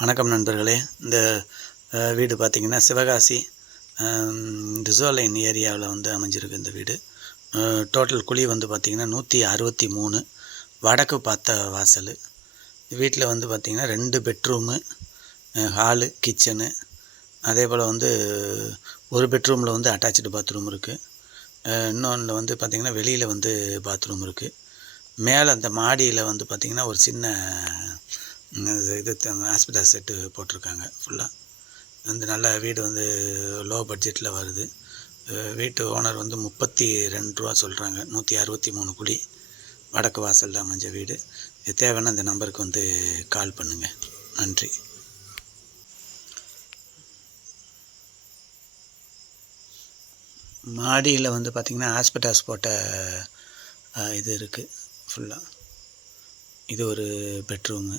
வணக்கம் நண்பர்களே. இந்த வீடு பார்த்திங்கன்னா சிவகாசி ரிசர்வ்லைன் ஏரியாவில் வந்து அமைஞ்சிருக்கு இந்த வீடு. டோட்டல் குழி வந்து பார்த்திங்கன்னா 163, வடக்கு பார்த்த வாசல். வீட்டில் வந்து பார்த்திங்கன்னா 2 பெட்ரூமு, ஹாலு, கிச்சனு, அதே போல் வந்து ஒரு பெட்ரூமில் வந்து அட்டாச்சு பாத்ரூம் இருக்குது. இன்னொன்றில் வந்து பார்த்திங்கன்னா வெளியில் வந்து பாத்ரூம் இருக்குது. மேலே அந்த மாடியில் வந்து பார்த்திங்கன்னா ஒரு சின்ன இது ஆஸ்பெட்டாஸ் செட்டு போட்டிருக்காங்க. ஃபுல்லாக வந்து நல்ல வீடு வந்து லோ பட்ஜெட்டில் வருது. வீட்டு ஓனர் வந்து 32 ரூபா சொல்கிறாங்க. 163 குழி, வடக்கு வாசலில் அமைஞ்ச வீடு. இது தேவைன்னா இந்த நம்பருக்கு வந்து கால் பண்ணுங்கள். நன்றி. மாடியில் வந்து பார்த்திங்கன்னா ஆஸ்பெட்டாஸ் போட்ட இது இருக்குது ஃபுல்லாக. இது ஒரு பெட்ரூமு.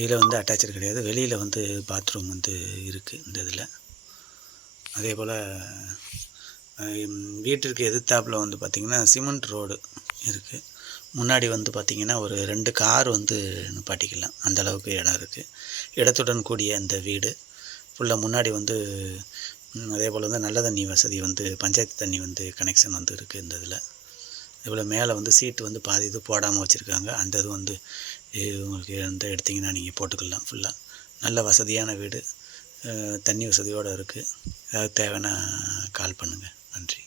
இதில் வந்து அட்டாச்சு கிடையாது. வெளியில் வந்து பாத்ரூம் வந்து இருக்குது இந்த இதில். அதே போல் வீட்டிற்கு எதிர்த்தாப்பில் வந்து பார்த்திங்கன்னா சிமெண்ட் ரோடு இருக்குது. முன்னாடி வந்து பார்த்திங்கன்னா ஒரு 2 கார் வந்து நிப்பாட்டிக்கலாம், அந்தளவுக்கு இடம் இருக்குது. இடத்துடன் கூடிய இந்த வீடு ஃபுல்லாக. முன்னாடி வந்து அதே போல் வந்து நல்ல தண்ணி வசதி வந்து பஞ்சாயத்து தண்ணி வந்து கனெக்ஷன் வந்து இருக்குது இந்த இதில். இதுபோல் மேலே வந்து சீட்டு வந்து பாதி இது போடாமல் வச்சுருக்காங்க. அந்த இது வந்து உங்களுக்கு எடுத்திங்கன்னா நீங்கள் போட்டுக்கலாம். ஃபுல்லாக நல்ல வசதியான வீடு, தண்ணி வசதியோடு இருக்குது. ஏதாவது தேவைன்னா கால் பண்ணுங்கள். நன்றி.